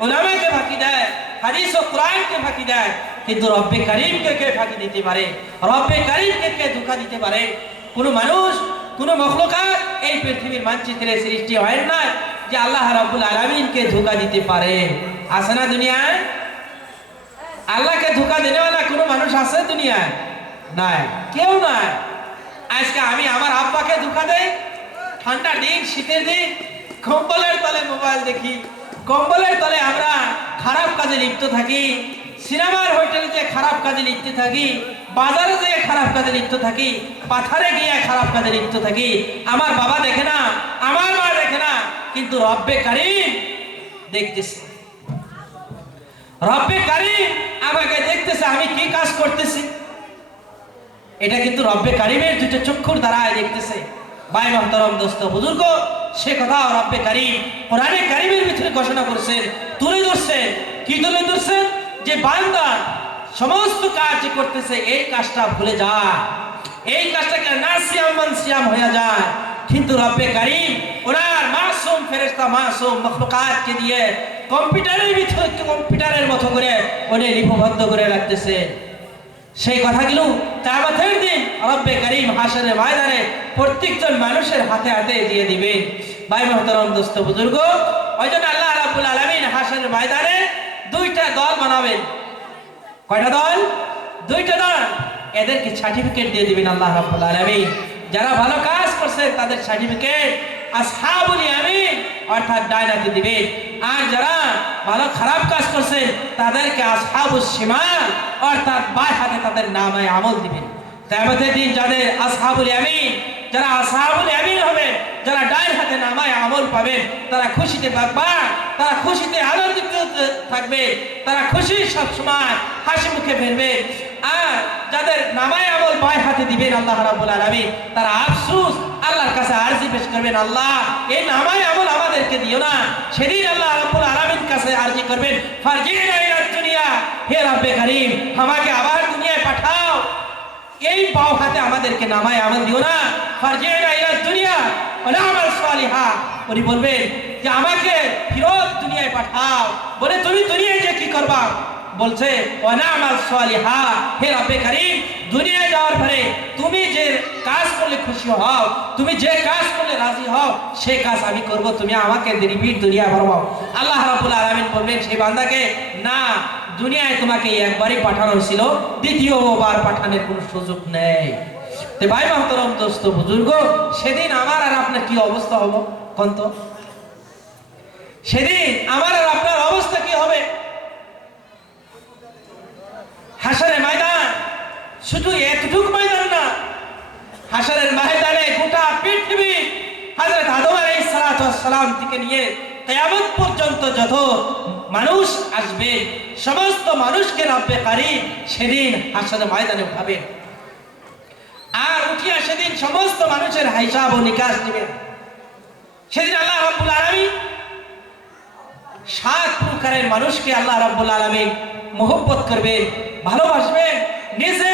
ওলামাকে ফাঁকি দেয়? হাদিস ও কোরআনকে ফাঁকি দেয়? কিন্তু রব্বে করিমকে কে ফাঁকি দিতে পারে? রব্বে করিমকে কে ধোকা দিতে পারে? কোনো মানুষ, কোনো মখলুকাত এই পৃথিবীর মানচিত্রে সৃষ্টি হয় না যে আল্লাহ রাব্বুল আলামিনকে ধোকা দিতে পারে। আছে না দুনিয়ায়? আল্লাহকে ধোকা দেনেওয়ালা কোনো মানুষ আছে দুনিয়ায়? নাই। কেউ নাই। আজকে আমি আমার আব্বাকে ধোকা দেই, ঠান্ডা দিন, শীতের দিন, কম্বলের তলে মোবাইল দেখি। কম্বলের তলে আমরা খারাপ কাজে লিপ্ত থাকি, সিনেমার হোটেলে যে খারাপ কাজে লিপ্ত থাকি, বাজারে যে খারাপ কাজে লিপ্ত থাকি, পাথারে গিয়ে খারাপ কাজে লিপ্ত থাকি, আমার বাবা দেখে না, আমার মা দেখে না, কিন্তু রব্বে কারিম দেখতেছে। রব্বে কারিম আমাকে দেখতেছে, আমি কি কাজ করতেছি? এটা কিন্তু রব্বে কারিমের দুটো চক্ষুর দ্বারায় দেখতেছে। ভাই মহতরম দোস্ত, বুজুর্গ সে কথা রব্বে কারিম, কোরআনে কারিমের ভিতরে ঘোষণা করছেন তুলে ধরছেন কি তুলে ধরছেন যে বান্দা সমস্ত কাজ যে করতেছে, এই কাজটা ভুলে যায়। এই কাজটাকে না সিয়াম সিয়াম হয়ে যায়। কিন্তু রব্বে কারিম, ওনার মাসুম ফেরেশতা, মাসুম মখলুকাতকে দিয়ে কম্পিউটারের ভিতরে, কম্পিউটারের মতো করে উনি লিপিবদ্ধ করে রাখতেছে। সেই কথাগুলো কাবাতের দিন রব্বে করিম হাসরের ময়দানে প্রত্যেকজন মানুষের হাতে হাতে দিয়ে দিবেন ভাই মহতরম, দোস্ত, বুজুর্গ, ওই জন্য আল্লাহ রাব্বুল আলামিন হাসরের ময়দানে দুইটা দল বানাবেন। কয়টা দল? দুইটা দল। এদেরকে সার্টিফিকেট দিয়ে দিবেন আল্লাহ রাব্বুল আলামিন। যারা ভালো কাজ করছে, তাদের সার্টিফিকেট আসহাবুল ইয়ামিন অর্থাৎ ডাইনাতে দিবেন। আর যারা ভালো খারাপ কাজ করছে, তাদেরকে আসহাবুস শিমাল অর্থাৎ বাই হাতে তাদের নামে আমল দিবেন। দিন যাদের আসহাবুল ইয়ামিন, যারা আসহাবুল হবে যারা হাতে নামায় আমল পাবেন, তারা খুশিতে তারা খুশিতে আনন্দিত থাকবে, তারা খুশি সব সময় হাসি মুখে ফেলবে। আর যাদের নামায় আমল হাতে দিবেন আল্লাহ রাব্বুল আলামিন, তারা আফসোস আল্লাহর কাছে আরজি পেশ করবেন, আল্লাহ, এই নামায় আমল আমাদেরকে দিও না। সেদিন আল্লাহ রাব্বুল আলামিন কাছে আরজি করবেন দুনিয়া হে রব্বে কারীম, আমাকে আবার দুনিয়ায় পাঠাও। এই পাও হাতে আমাদেরকে নামায় আমল দিও না। ফারজিনা ইলা দুনিয়া ওয়া আমাল সালিহা। উনি বলবেন যে, আমাকে ফিরত দুনিয়ায় পাঠাও। বলে, তুমি দুনিয়ায় যে কি করবা? বলছে অনামাল সালিহা। হে রব্বে কারীম, দুনিয়ায় যাওয়ার পরে তুমি যে কাজ করলে খুশি হও, তুমি যে কাজ করলে রাজি হও, সে কাজ আমি করব, তুমি আমাকে রিপিট দুনিয়া ভরবাও। আল্লাহ রাব্বুল আলামিন বলবেন, সেই বান্দাকে না দুনিয়ায় তোমাকে একবারই পাঠানো হয়েছিল দ্বিতীয়বার পাঠানোর কোনো সুযোগ নেই। ভাই মাহতরম দোস্ত, বুজুর্গ, সেদিন আমার আর আপনার কি অবস্থা হব কন্ত। সেদিন আমার আর আপনার অবস্থা কি হবে? হাসারে ময়দান, শুধু একটুক ময়দান না, হাসারের ময়দানে গোটা পৃথিবী হযরত আদম আলাইহিস সালাম থেকে নিয়ে কিয়ামত পর্যন্ত যত মানুষ আসবে, সমস্ত মানুষকে রব্বে কারীম সেদিন হাসারের ময়দানে উঠাবেন আর উঠিয়া সেদিন সমস্ত মানুষের হিসাব ও নিকাশ দিবেন সেদিন আল্লাহ রাব্বুল আলামিন সাত প্রকারের মানুষকে আল্লাহ রাব্বুল আলামিন মোহব্বত করবেন, ভালোবাসবেন, নিজে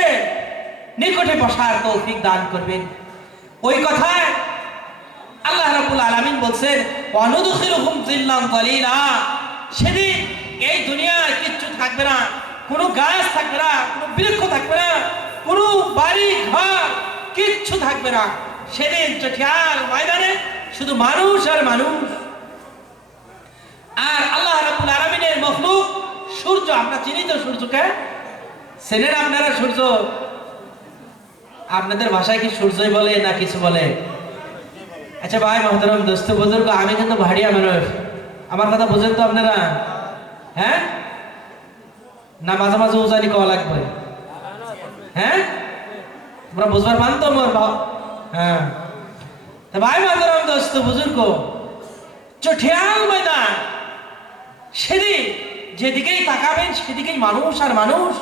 নিকটে বসার তৌফিক দান করবেন। ওই কথায় রাব্বুল আলামিন বলছেন সেদিন এই দুনিয়ায় কিচ্ছু থাকবে না গাছ থাকবে না বৃক্ষ থাকবে না বাড়ি ঘর কিচ্ছু থাকবে না। সেদিন ময়দানে শুধু মানুষ আর মানুষ। আর আল্লাহ রাব্বুল আলামিনের মখলুক সূর্য আমরা চিনি তো সূর্যকে? আপনারা সূর্য? আপনাদের ভাষায় কি সূর্যই বলে না কিছু বলে? আচ্ছা ভাই, মহতরম দোস্ত, বুজুর্গ, আমি কিন্তু ভাড়িয়া মানুষ। আমার কথা বুঝেন তো আপনারা? হ্যাঁ? না, মাঝে মাঝে উজানি কওয়া লাগবে। হ্যাঁ? তোমরা বুঝবার পান তো মোর হ্যাঁ। তা ভাই, মহতরম দোস্ত, বুজুর্গ, চঠিয়াল ময়দান। সেদিন যেদিকেই তাকাবেন, সেদিকেই মানুষ আর মানুষ।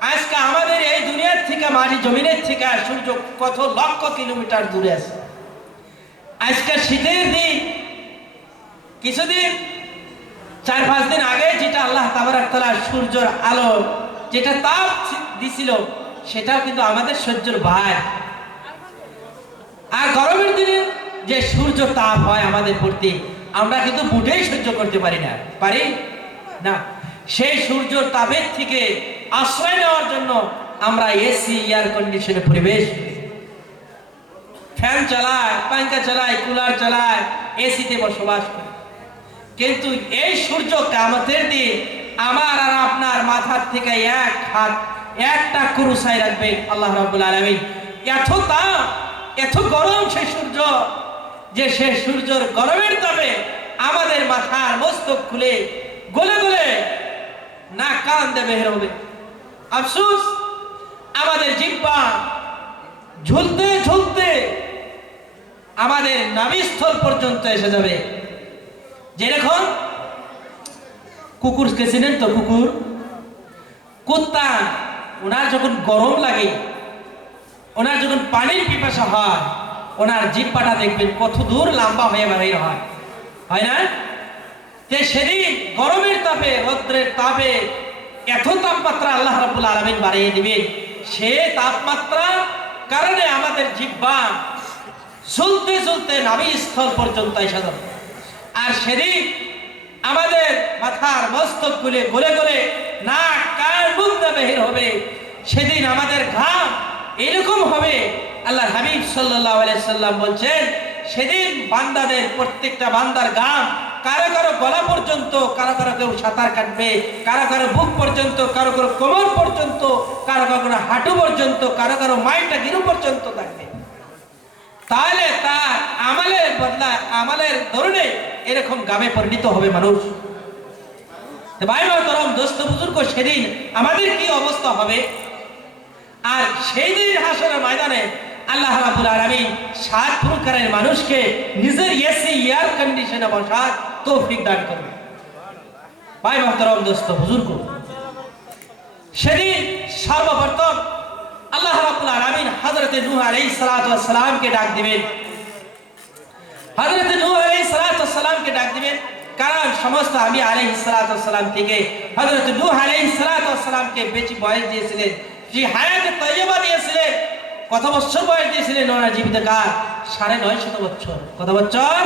আজকে আমাদের এই দুনিয়ার থেকে, মাটি জমিনের থেকে, সূর্য কত লক্ষ কিলোমিটার দূরে আছে। আজকে শীতের দিন। কিছুদিন, চার, পাঁচ দিন আগে যেটা আল্লাহ তাআলা সূর্যের আলো, যেটা তাপ দিছিল, সেটাও কিন্তু আমাদের সহ্যর ভাই আর গরমের দিনে যে সূর্য তাপ হয় আমাদের প্রতি, আমরা কিন্তু বুটেই সহ্য করতে পারি না। পারি? না। সেই সূর্যর তাপের থেকে আশ্রয় নেওয়ার জন্য আমরা এসি এয়ার কন্ডিশনে পরিবেশ। ফ্যান চালায় পাঙ্খা চালায়, কুলার চালায়, এসিতে বসবাস করে। কিন্তু এই সূর্য কামতের দিন আমার আর আপনার মাথার থেকে এক হাত, একটা কুরুসাই রাখবে আল্লাহ রাব্বুল আলামিন। এত তাপ, এত গরম সেই সূর্য, যে সে সূর্যর গরমের তাপে আমাদের মাথার মস্তক খুলে গলে গলে না কান দেবে হবে। আফসোস, আমাদের জিব্বা ঝুলতে ঝুলতে আমাদের নাভিস্থল পর্যন্ত এসে যাবে। যেরকম কুকুর চিনেন তো কুকুর। কুত্তা, ওনার যখন গরম লাগে, ওনার যখন পানির পিপাসা হয়, ওনার জিব্বাটা দেখবেন কত দূর লম্বা হয়ে বেরিয়ে হয়। হয় না? যে সেদিন গরমের তাপে, রৌদ্রের তাপে এত তাপমাত্রা আল্লাহ রাব্বুল আলামিন বাড়িয়ে দিবেন, সে তাপমাত্রা কারণে আমাদের জিব্বা চলতে চলতে নাভি স্থল পর্যন্ত এসে যাবে। আর সেদিন আমাদের মাথার মস্তক গুলে গলে গলে নাক, কান মুখ বের হবে। সেদিন আমাদের ঘাম এরকম হবে আল্লাহ হাবিব সাল্লাহ সাল্লাম বলছেন, সেদিন বান্দাদের প্রত্যেকটা বান্দার ঘাম কারও কারও গলা পর্যন্ত, কারও কারও কেউ সাঁতার কাটবে, কারও কারও বুক পর্যন্ত, কারও কারও কোমর পর্যন্ত, কারও কারও হাঁটু পর্যন্ত, কারও কারও মাইটা গিরু পর্যন্ত থাকবে তাহলে তার আমালের বদলা আমালের ধরনে এরকম গামে পরিণত হবে মানুষ। ভাই দোস্ত বুজুর্গ, সেদিন আমাদের কি অবস্থা হবে? আর সেই দিন হাসরের ময়দানে আল্লাহ রাবুল আলামিন সাত প্রকারের মানুষকে নিজের এসি এয়ার কন্ডিশনে বসার তৌফিক দান করবে ভাই মহতরম, দোস্ত বুজুর্গ, সেদিন সর্বপ্রথম আল্লাহ রাব্বুল আলামিন হযরত নূহ আলাইহিস সালাতু ওয়াস সালামকে ডাক দিবেন। হযরত নূহ আলাইহিস সালাতু ওয়াস সালামকে ডাক দিবেন। কারণ সমস্ত আমি আলাইহিস সালাতু ওয়াস সালাম থেকে হযরত নূহ আলাইহিস সালাতু ওয়াস সালামকে বেশি বয়স দিয়েছিলেন। যে হায়াতে তৈয়বা দিয়েছিলেন, কত বছর বয়স দিয়েছিলেন ওনার জীবিতকাল সাড়ে নয় শত বছর। কত বছর?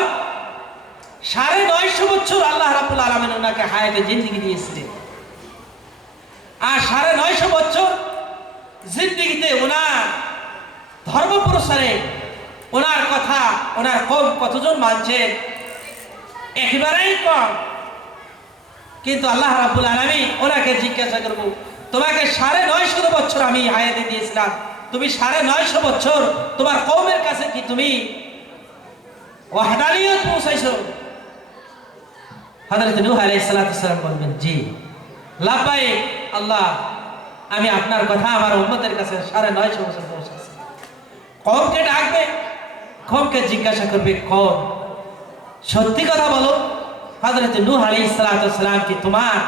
সাড়ে নয়শো বছর আল্লাহ রাব্বুল আলামিন ওনাকে হায়াতে জিন্দেগি দিয়েছিলেন। আর সাড়ে নয়শো বছর জিন্দিগিতে ওনার ধর্ম প্রসারে ওনার কথা, ওনার কম কতজন মানছে? একেবারেই কম। কিন্তু আল্লাহ রাবুল আলমী ওনাকে জিজ্ঞাসা করব, তোমাকে সাড়ে নয়শো বছর আমি হায়াতে দিয়েছিলাম। তুমি সাড়ে নয়শো বছর তোমার কৌমের কাছে কি তুমি ওয়াহদানিয়ত পৌঁছাইছো? আলাইহিস সালাম বলবেন, জি। লাব্বাই আল্লাহ আমি আপনার কথা আমার উন্নতের কাছে সাড়ে নয়শো বছর পৌঁছাচ্ছি। কমকে ডাকবে, কমকে জিজ্ঞাসা করবে, কম। সত্যি কথা বলো হজরত নূহ আলী ইসলাতাম কি তোমার,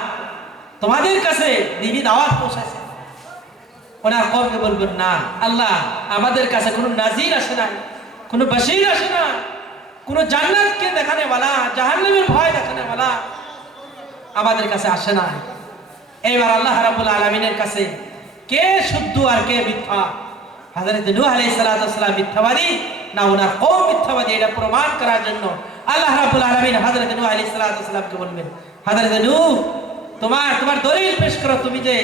তোমাদের কাছে দিদি দাওয়াত পৌঁছাইছে? ওনার কমকে বলবেন না। আল্লাহ, আমাদের কাছে কোনো নাজির আসে না কোনো বাসির আসে না কোনো জান্নাতকে দেখানে বলা, জাহান্নামের ভয় দেখানে বলা, আমাদের কাছে আসে না এইবার আল্লাহ রাব্বুল আলামিনের কাছে কে শুদ্ধ আর কে মিথ্যা? হযরত নূহ মিথ্যাবাদী না ওনার কওম মিথ্যাবাদী? এটা প্রমাণ করার জন্য আল্লাহ রাব্বুল আলামিন হযরত নূহ আলাইহিস বলবেন, হযরত নূহ, তোমার তোমার দলিল পেশ করো। তুমি যে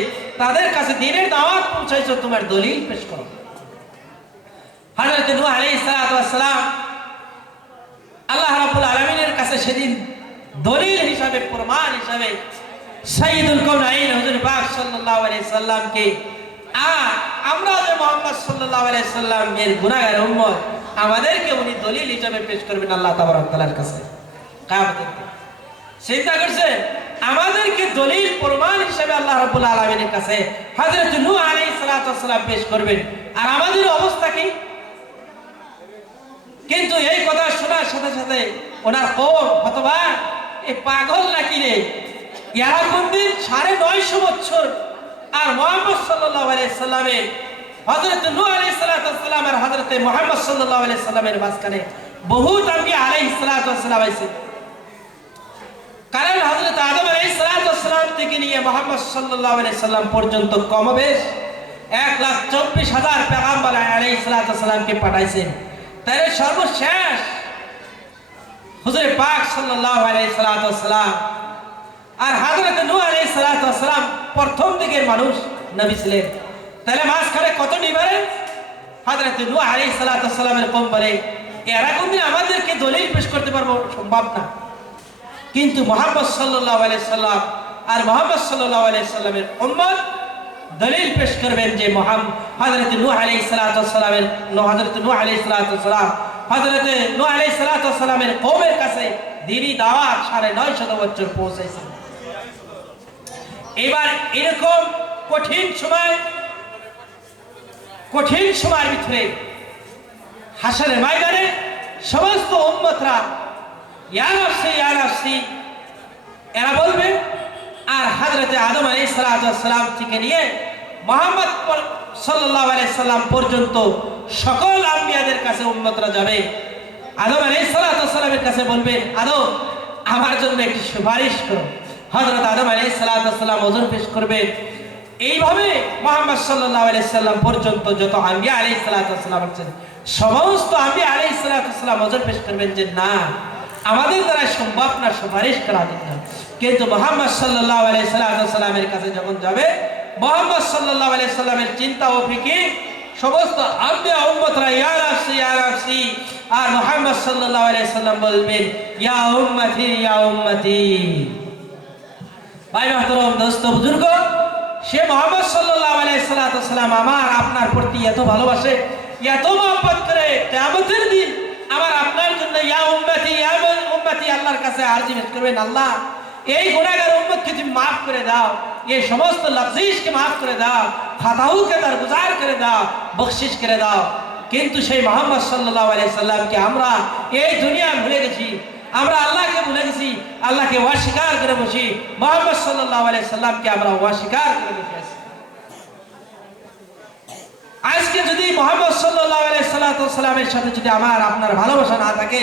তাদের কাছে দিনের দাওয়াত পৌঁছাইছো, তোমার দলিল পেশ করো। হযরত নূহ আলাইহিস সালাতু আল্লাহ রাব্বুল আলামিনের কাছে সেদিন দলিল হিসাবে, প্রমাণ হিসাবে সাইয়্যিদুল কাউনাইন হুজুর পাক সাল্লাল্লাহু আলাইহি সাল্লামকে আ আমরা যে মুহাম্মদ সাল্লাল্লাহু আলাইহি সাল্লাম এর গুনাহগার উম্মত, আমাদেরকে উনি দলিল হিসাবে পেশ করবেন আল্লাহ তাবারক তাআলার কাছে। কিয়ামতের দিন। চিন্তা করছে আমাদেরকে দলিল, প্রমাণ হিসেবে আল্লাহ রাব্বুল আলামিনের কাছে হযরত নূহ আলাইহিস সালাতু ওয়াসসালাম পেশ করবেন। আর আমাদের অবস্থা কি? কিন্তু এই কথা শোনার সাথে সাথে ওনার কম অথবা এই পাগল নাকি রে? ইয়ারা কোনদিন সাড়ে নয়শো বছর। আর মোহাম্মদ সাল্লাহ সাল্লামের হজরত নূহ আলাইহিস সালাতু আর হজরত মোহাম্মদ সাল্লাল্লাহু আলাইহি সাল্লামের মাঝখানে বহুত আম্বিয়া আলাইহিস সালাতু ওয়াসসালাম কারণ হযরত আদম সালাতু থেকে নিয়ে মুহাম্মদ সাল্লাল্লাহু আলাইহি সাল্লাম পর্যন্ত কমবেশ এক লাখ চব্বিশ হাজার পেগাম্বর আলাইহিস সালাতু ওয়াসসালামকে পাঠাইছেন। তাহলে সর্বশেষ হুজুরে পাক সাল্লাল্লাহু আলাইহি সাল্লাতু ওয়াসসালাম আর হযরত নূহ আলাইহিস সালাতু ওয়াসসালাম প্রথম দিকের মানুষ নবী ছিলেন। তাহলে মাঝখানে কত নিবারে? আলাইহিস সালাতু ওয়াসসালামের কম বলে এরা কোনদিন আমাদেরকে দলিল পেশ করতে পারব? সম্ভব না। কিন্তু মোহাম্মদ সাল্লাল্লাহু আলাইহি সাল্লাম আর মোহাম্মদ সাল্লাল্লাহু আলাইহি সাল্লামের উম্মত দলিল পেশ করবেন যে মোহাম্মদ হযরত নূহ আলাইহিস সালাতু ওয়াসসালামের হযরত নূহ আলাইহিস সালাতু ওয়াসসালাম হযরত নূহ আলাইহিস সালাতু ওয়াসসালামের কাছে দ্বীনি দাওয়াত সাড়ে নয় শত বছর পৌঁছেছে এবার এরকম কঠিন সময়, কঠিন সময়ের ভিতরে হাসানের ময়দানে সমস্ত উম্মতরা ইয়ানফসি ইয়ানফসি এরা বলবে, আর হাজরতে আদম আলী সালাম থেকে নিয়ে মোহাম্মদ সাল্লাহ সাল্লাম পর্যন্ত সকল আম্বিয়াদের কাছে উম্মতরা যাবে। আদম আলী সালামের কাছে বলবেন আদম, আমার জন্য একটি সুপারিশ করো। হজরত আদম আলী সালাম ওজন পেশ করবেন এইভাবে মোহাম্মদ সাল্লাহ সাল্লাম পর্যন্ত যত আম্বিয়া আলী সালাম আছেন, সমস্ত আম্বিয়া আলী সালাম ওজন পেশ করবেন যে না, আমাদের দ্বারা সম্ভব না, সুপারিশ করা যেত কিন্তু মোহাম্মদ সাল্লাহ আলাই সাল্লামের কাছে যখন যাবে, মোহাম্মদ সাল্লাহ আলাই সাল্লামের চিন্তা ও ফিকির, সমস্ত আম্বিয়া উম্মতরা, ইয়া রাফসি ইয়া রাফসি আর মোহাম্মদ সাল্লাহ আলাই সাল্লাম বলবেন, ইয়া উম্মতি ইয়া উম্মতি। ভাই মাহতরম, দোস্ত, বুজুর্গ, সে মোহাম্মদ সাল্লাহ আলাই সাল্লাম আমার আপনার প্রতি এত ভালোবাসে, এত মহব্বত করে কেমতের দিন আমার আপনার জন্য ইয়া উম্মতি ইয়া উম্মতি আল্লাহর কাছে আরজি পেশ করবেন আল্লাহ। এই গুনাহগার উম্মতকে তুমি maaf করে দাও, এই সমস্ত লফজিশকে maaf করে দাও খাতাউকে তার গুজার করে দাও বখশিশ করে দাও। কিন্তু সেই মোহাম্মদ সাল্লাল্লাহু আলাইহি সাল্লামকে আমরা এই দুনিয়া ভুলে গেছি। আমরা আল্লাহকে ভুলে গেছি, আল্লাহকে অস্বীকার করে বসি। মোহাম্মদ আলাইহি সাল্লামকে আমরা অস্বীকার করে আজকে যদি মোহাম্মদ সাল্লাহ সাল্লামের সাথে যদি আমার আপনার ভালোবাসা না থাকে,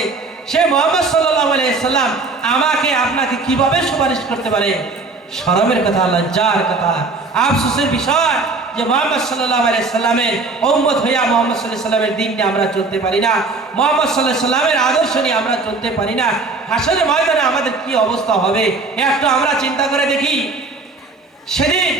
সে মোহাম্মদ সাল্লাহ সাল্লাম আমাকে আপনাকে কীভাবে সুপারিশ করতে পারে? সরমের কথা, লজ্জার কথা, আফসোসের বিষয়। যে মোহাম্মদ সাল্লাহ সাল্লামের ওম্মত হইয়া মোহাম্মদ সাল্লাহ সাল্লামের দিন নিয়ে আমরা চলতে পারি না। মোহাম্মদ সাল্লাহ সাল্লামের আদর্শ নিয়ে আমরা চলতে পারি না। হাসনের ময়দানে আমাদের কি অবস্থা হবে? একটু আমরা চিন্তা করে দেখি। সেদিন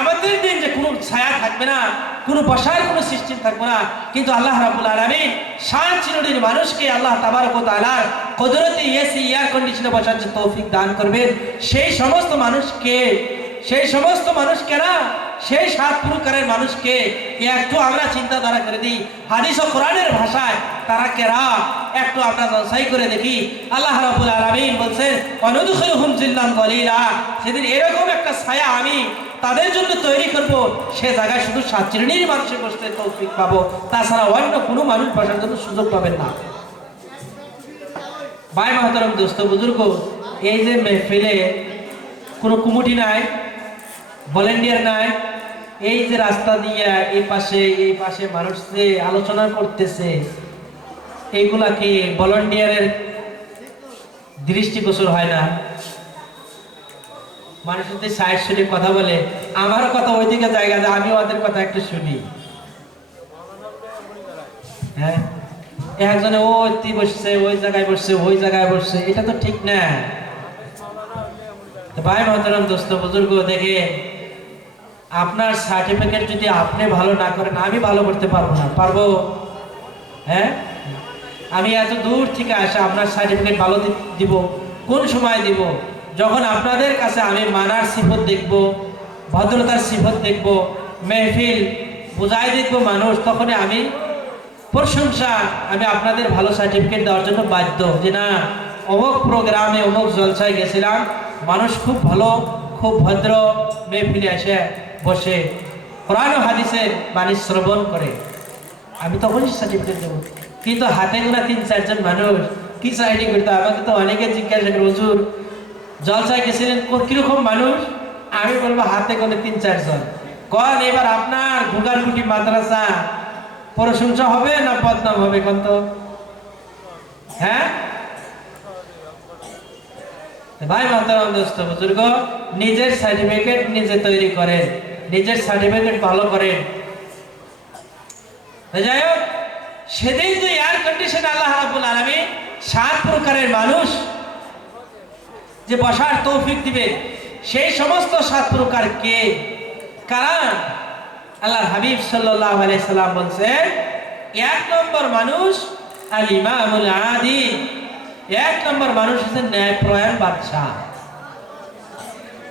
আমাদের দিন যে কোনো ছায়া থাকবে না, কোনো বসার কোনো সিস্টেম থাকবে না, কিন্তু আল্লাহ রাবুল আলমিন শান চিরুনির মানুষকে আল্লাহ তাবারক তালার কদরতি এসি এয়ার কন্ডিশনে বসার যে তৌফিক দান করবেন। সেই সমস্ত মানুষকে, সেই সমস্ত মানুষকে না সেই সাত প্রকারের মানুষকে একটু আমরা চিন্তাধারা করে দিই। হাদিস ও কোরআনের ভাষায় তারা কেরা একটু আমরা যাচাই করে দেখি। আল্লাহ রাবুল আলমিন বলছেন অনুদুখুম জিল্লান কলিলা সেদিন এরকম একটা ছায়া আমি তাদের জন্য তৈরি করব, সে জায়গায় শুধু সাত শ্রেণির মানুষের বসতে তৌফিক পাবো। তাছাড়া অন্য কোনো মানুষ বসার জন্য সুযোগ পাবেন না। ভাই মহতরম দোস্ত, বুজুর্গ, এই যে মেহফিলে কোনো কুমুটি নাই? ভলেন্টিয়ার নাই। এই যে রাস্তা দিয়ে এই পাশে এই পাশে মানুষ যে আলোচনা করতেছে এইগুলা কি ভলেন্টিয়ারের দৃষ্টিগোচর হয় না। মানুষ যদি সাইড শুনে কথা বলে আমারও কথা ওইদিকে জায়গা যায় আমি ওদের কথা একটু শুনি। হ্যাঁ? একজনে, ও, তুই বসছে, ওই জায়গায় বসছে, ওই জায়গায় বসছে। এটা তো ঠিক না। ভাই, মহতরম, দোস্ত, বুজুর্গ দেখে আপনার সার্টিফিকেট যদি আপনি ভালো না করেন, আমি ভালো করতে পারব না। পারব? হ্যাঁ? আমি এত দূর থেকে আসা আপনার সার্টিফিকেট ভালো দিব, কোন সময় দিব? যখন আপনাদের কাছে আমি মানার সিফত দেখব, ভদ্রতার সিফত দেখব, মেহফিল বোঝাই দেখব মানুষ, তখনই আমি প্রশংসা, আমি আপনাদের ভালো সার্টিফিকেট দেওয়ার জন্য বাধ্য। যে না, অমুক প্রোগ্রামে অমুক জলসায় গেছিলাম, মানুষ খুব ভালো, খুব ভদ্র, মেহফিলে এসে বসে কোরআন হাদিসের বাণী শ্রবণ করে। আমি তখনই সার্টিফিকেট দেবো কিন্তু হাতে গোনা তিন চারজন মানুষ কি সাইডিং করতে? আমাকে তো অনেকে জিজ্ঞাসা করে, হুজুর জলসায় গেছিলেন কীরকম মানুষ? আমি বলব, হাতে গোনা তিন চারজন কন, এবার আপনার গুগারগুটি মাদ্রাসা প্রশংসা হবে না বদনাম হবে কোন তো? হ্যাঁ? ভাই মাতারাম দোস্ত, বুজুর্গ, নিজের সার্টিফিকেট নিজে তৈরি করেন। নিজের সার্টিফিকেট ভালো করেন। যাই হোক, সেদিন যে এয়ার কন্ডিশন আল্লাহ রাবুল আলমী সাত প্রকারের মানুষ যে বসার তৌফিক দিবে সেই সমস্ত সাত প্রকার কে? কারণ আল্লাহ হাবিব সাল্লাহ সাল্লাম বলছে এক নম্বর মানুষ আল ইমামুল এক নম্বর মানুষ হচ্ছে ন্যায় ন্যায়প্রয়াণ বাদশাহ।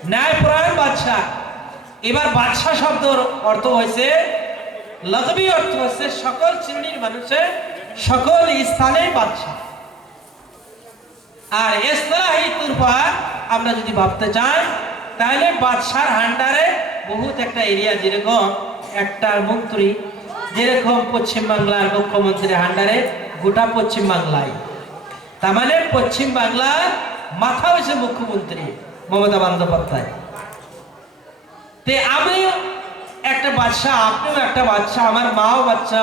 ন্যায় ন্যায়প্রয়াণ বাদশাহ। এবার বাদশাহ শব্দর অর্থ হয়েছে, লজবি অর্থ হচ্ছে সকল শ্রেণির মানুষের সকল স্থানে বাদশাহ। আর এসলাহি তুরপা আমরা যদি ভাবতে চাই, তাহলে বাদশার হান্ডারে বহুত একটা এরিয়া যেরকম একটা মন্ত্রী যেরকম পশ্চিমবাংলার মুখ্যমন্ত্রীর হান্ডারে গোটা পশ্চিম বাংলায়। তার মানে পশ্চিম বাংলার মাথা হয়েছে মুখ্যমন্ত্রী মমতা বন্দ্যোপাধ্যায়। আমি একটা বাচ্চা, আপনিও একটা বাচ্চা, আমার মাও বাচ্চা,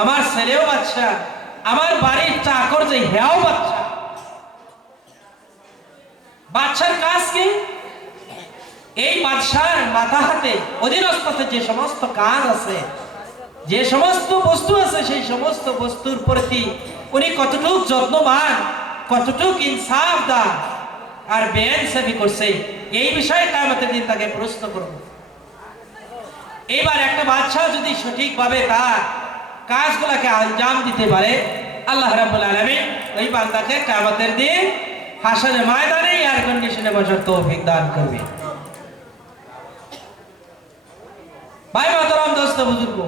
আমার ছেলেও বাচ্চা, আমার বাড়ির চাকর যে হেয়াও বাচ্চা। বাচ্চার কাজ কি? এই বাদশার মাথা হাতে অধীনস্থতে যে সমস্ত কাজ আছে, যে সমস্ত বস্তু আছে, সেই সমস্ত বস্তুর প্রতি উনি কতটুক যত্নবান, কতটুক ইনসাফ দান, আর বেআইনসাফি করছে, এই বিষয়ে কামতের দিন তাকে প্রশ্ন করব। এবার একটা বাচ্চা যদি সঠিকভাবে তার কাজগুলোকে আঞ্জাম দিতে পারে, আল্লাহ রাব্বুল আলামিন ওই বান্দাকে কামতের দিন হাসনে ময়দানে এয়ার কন্ডিশনে বসার তৌফিক দান করবে। ভাই মাতরম দোস্ত, বুজুর্গ,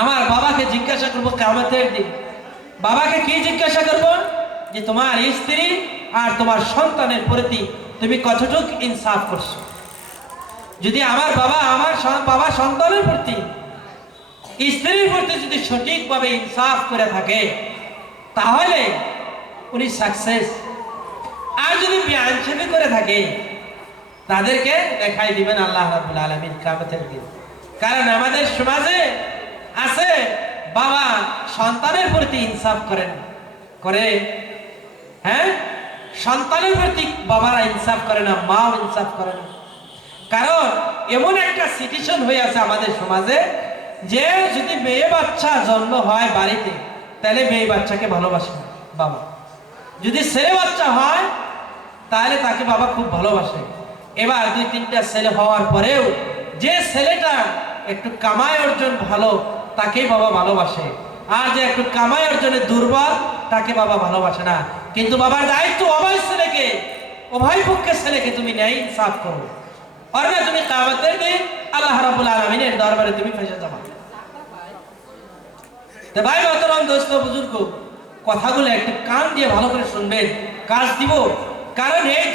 আমার বাবাকে জিজ্ঞাসা করব কামতের দিন। বাবাকে কি জিজ্ঞাসা করব? যে তোমার স্ত্রী আর তোমার সন্তানের প্রতি তুমি কতটুক ইনসাফ করছ? যদি আমার বাবা আমার বাবা সন্তানের প্রতি, স্ত্রীর প্রতি যদি সঠিকভাবে ইনসাফ করে থাকে, তাহলে উনি সাকসেস আর যদি বিআইনসাফি করে থাকে, তাদেরকে দেখাই দিবেন আল্লাহ রাব্বুল আলামিন কিয়ামতের দিন। কারণ আমাদের সমাজে আছে বাবা সন্তানের প্রতি ইনসাফ করেন, করে হ্যাঁ? সন্তানের প্রতি বাবারা ইনসাফ করে না, মাও ইনসাফ করে না। কারণ এমন একটা সিচুয়েশন হয়ে আছে আমাদের সমাজে যে যদি মেয়ে বাচ্চা জন্ম হয় বাড়িতে, তাহলে মেয়ে বাচ্চাকে ভালোবাসে বাবা। যদি ছেলে বাচ্চা হয়, তাহলে তাকে বাবা খুব ভালোবাসে। এবার দুই তিনটা ছেলে হওয়ার পরেও যে ছেলেটা একটু কামাই অর্জন ভালো তাকেই বাবা ভালোবাসে। আর যে একটু কামাই অর্জনে দুর্বল, তাকে বাবা ভালোবাসে না। কিন্তু বাবার দায়িত্ব অভয় ছেলেকে উভয় পক্ষের ছেলেকে তুমি ন্যায় ইনসাফ করো। তুমি আল্লাহ রাবুল আলমিনের দরবারে তুমি তো ভাই মতরম দোস্ত বুজুর্গ কথাগুলো একটু কান দিয়ে ভালো করে শুনবেন। কাজ দিব। কারণ এই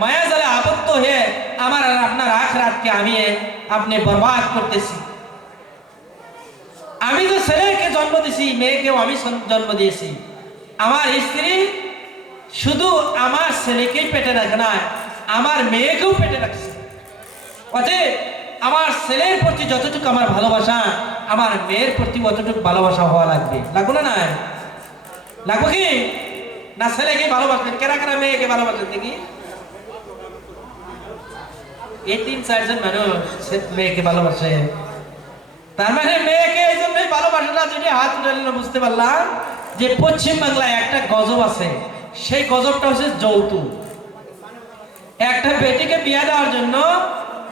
মায়া জালে আবদ্ধ হয়ে আমার আর আপনার আখ রাতকে আমি আপনি বরবাদ করতেছি। আমি তো ছেলেকে জন্ম দিছি, মেয়েকেও আমি জন্ম দিয়েছি। আমার স্ত্রী শুধু আমার ছেলেকেই পেটে রাখে না আমার মেয়েকেও পেটে রাখছে। অতএব আমার ছেলের প্রতি যতটুকু আমার ভালোবাসা, আমার মেয়ের প্রতি অতটুকু ভালোবাসা হওয়া লাগবে। লাগবে না না লাগবে কি? না ছেলেকে ভালোবাসবেন কেনা কেনা মেয়েকে ভালোবাসেন দেখি? এই তিন, চারজন মানুষ মেয়েকে ভালোবাসে। তার মানে মেয়েকে এই জন্যই ভালোবাসে না যদি হাত উঠালে বুঝতে পারলাম? যে পশ্চিম বাংলায় একটা গজব আছে। সেই গজবটা হচ্ছে যৌতুক। একটা বেটিকে বিয়ে দেওয়ার জন্য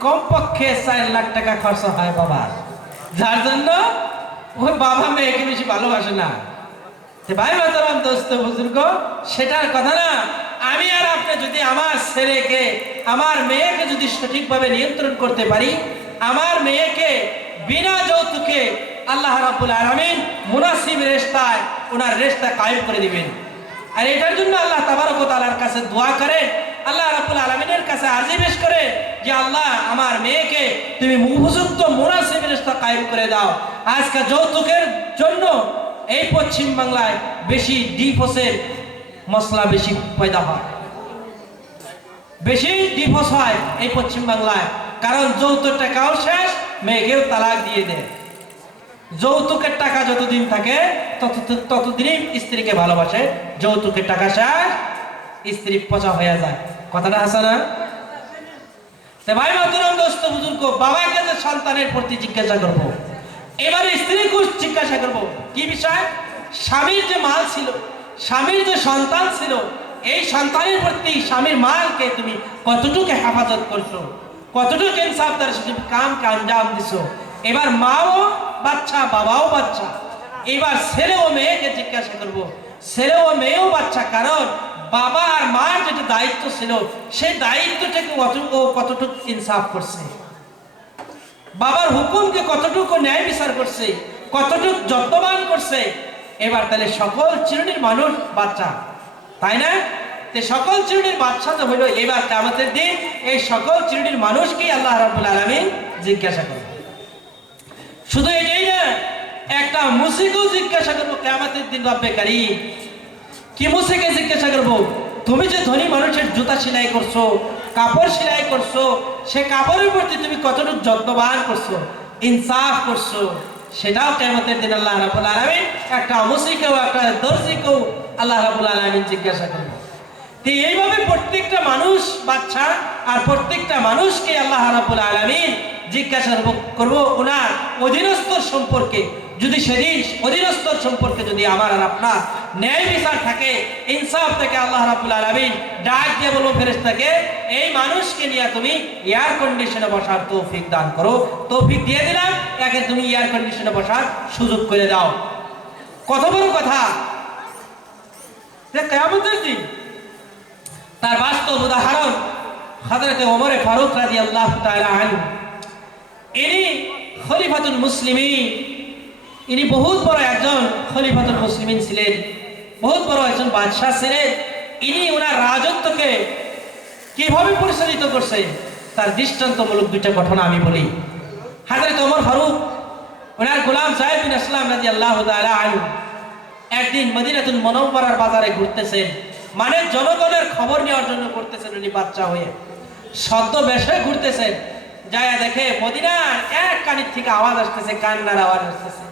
কমপক্ষে চার লাখ টাকা খরচ হয় বাবা যার জন্য ওই বাবা মেয়েকে বেশি ভালোবাসে না। ভাই মাতারাম, দোস্ত, বুজুর্গ, সেটার কথা না। আমি আর আপনি যদি আমার ছেলেকে, আমার মেয়েকে যদি সঠিকভাবে নিয়ন্ত্রণ করতে পারি, আমার মেয়েকে বিনা যৌতুকে আল্লাহ রাব্বুল আলামিন মুনাসিব রেস্তায় ওনার রেস্তা কায়েম করে দিবেন। আর এটার জন্য আল্লাহ তাবারক ওয়া তাআলার কাছে দোয়া করে আল্লাহ রাব্বুল আলামিনের কাছে আরজি পেশ করে যে, আল্লাহ, আমার মেয়েকে তুমি উপযুক্ত মুনাসিব রেস্তা কায়েম করে দাও। আজকে যৌতুকের জন্য এই পশ্চিম বাংলায় বেশি ডিফোসের মশলা বেশি পয়দা হয়। বেশি ডিভোর্স হয় এই পশ্চিম বাংলায়। কারণ যৌতুক টাকাও শেষ, মেয়েকেও তালাক দিয়ে দেয় যৌতুকের টাকা যতদিন থাকে তত ততদিনই স্ত্রীকে ভালোবাসে। যৌতুকের টাকা শেষ, স্ত্রী পচা হয়ে যায়। কথাটা আছে না? সন্তানের প্রতি জিজ্ঞাসা স্ত্রীকে জিজ্ঞাসা কি স্বামীর যে মাল ছিল, স্বামীর যে সন্তান ছিল, এই সন্তানের প্রতি স্বামীর মালকে তুমি কতটুকু হেফাজত করছ? কতটুকু ইনসাফ তার সাথে কামকে আঞ্জাম দিছো। এবার মাও বাচ্চা, বাবাও বাচ্চা। এবার ছেলে ও মেয়েকে জিজ্ঞাসা করব। ছেলে ও মেয়েও বাচ্চা, কারণ বাবা আর মার যেটা দায়িত্ব ছিল সেই দায়িত্বটাকে কতটুকু কতটুকু ইনসাফ করছে? বাবার হুকুমকে কতটুকু ন্যায় বিচার করছে? কতটুকু যত্নবান করছে? এবার তাহলে সকল শ্রেণির মানুষ বাচ্চা, তাই না? সকল শ্রেণির বাচ্চা তো হইল এবার আমাদের দিন এই সকল শ্রেণির মানুষকেই আল্লাহ রাবুল আলমিন জিজ্ঞাসা করবে। শুধু এটাই না, একটা মুসিকেও জিজ্ঞাসা করব কেমাতের দিন রব্বে কি মুসিকে জিজ্ঞাসা করব? তুমি যে ধনী মানুষের জুতা সেলাই করছ, কাপড় সেলাই করছ, সে কাপড়ের প্রতি তুমি কতটুকু যত্নবান করছ, ইনসাফ করছ, সেটাও কেমতের দিন আল্লাহ রাবুল আলমিন একটা মুসিকেও, একটা দর্জিকেও আল্লাহ রাবুল আলমিন জিজ্ঞাসা করব তো এইভাবে প্রত্যেকটা মানুষ, বাচ্চা আর প্রত্যেকটা মানুষকে আল্লাহ রাবুল আলমিন জিজ্ঞাসা করব ওনার অধীনস্থ সম্পর্কে। যদি সেদিন অধীনস্থর সম্পর্কে যদি আমার আর আপনার ন্যায় বিচার থাকে, ইনসাফ থেকে আল্লাহ রাবুল আলমিন ডাক দিয়ে বলব ফেরেস্তাকে এই মানুষকে নিয়ে তুমি এয়ার কন্ডিশনে বসার তৌফিক দান করো। তৌফিক দিয়ে দিলাম, একে তুমি এয়ার কন্ডিশনে বসার সুযোগ করে দাও। কত বড় কথা? কেমন দিন। তার বাস্তব উদাহরণ হজরতে ওমরে ফারুক রাজি আল্লাহ আনহু। ইনি খলিফাতুল মুসলিমিন ইনি বহুত বড় একজন খলিফাতুল মুসলিমিন ছিলেন, বহুত বড় একজন বাদশাহ ছিলেন। ইনি ওনার রাজত্বকে কীভাবে পরিচালিত করছে, তার দৃষ্টান্তমূলক দুইটা ঘটনা আমি বলি। হাজরত ওমর ফারুক, ওনার গোলাম সাহেব বিন আসলাম রাজি আল্লাহ আনহু, একদিন মদিনাতুল মনোবরার বাজারে ঘুরতেছেন মানে জনগণের খবর নেওয়ার জন্য করতেছেন উনি বাচ্চা হয়ে। সদ্য বেশে ঘুরতেছেন যায় দেখে মদিনার এক কানির থেকে আওয়াজ আসতেছে, কান্নার আওয়াজ আসতেছে।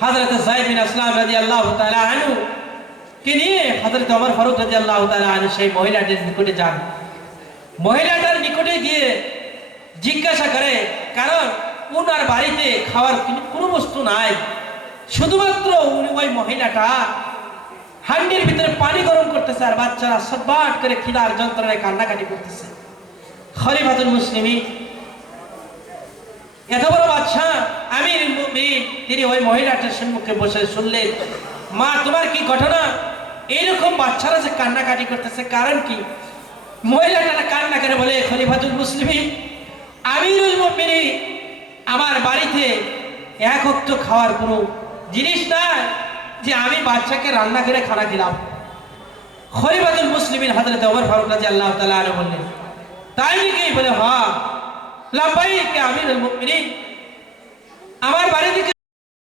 হজরত সাহেবিন আসলাম রাজি আল্লাহ আনু কে নিয়ে হজরত অমর ফারুক রাজি আল্লাহ আনু সেই মহিলাটির নিকটে যান। মহিলাটার নিকটে গিয়ে জিজ্ঞাসা করে, কারণ ওনার বাড়িতে খাওয়ার কোনো- বস্তু নাই। শুধুমাত্র উনি ওই মহিলাটা হান্ডির ভিতরে পানি গরম করতেছে আর বাচ্চারা সব্বাট করে খিদার যন্ত্রণায় কান্নাকাটি করতেছে। খলিফাতুল মুসলিমি এত বড় বাচ্চা আমি তিনি ওই মহিলাটার সম্মুখে বসে শুনলেন, মা, তোমার কি ঘটনা? এইরকম বাচ্চারা যে কান্নাকাটি করতেছে, কারণ কি? মহিলাটা কান্না করে বলে, খলিফাতুল মুসলিমি আমিরুল মুমিনী আমার বাড়িতে এক অক্ত খাওয়ার কোনো জিনিস না যে আমি বাচ্চাকে রান্না করে খানা দিলাম। খলিফাতুল মুসলিমিন হাজরত ওমর ফারুক রাজি আল্লাহ তাআলা আনহু বললেন, তাই নাকি? বলে হ্যাঁ। লাভাই কে আমির মুমিনিন। আমার বাড়ি থেকে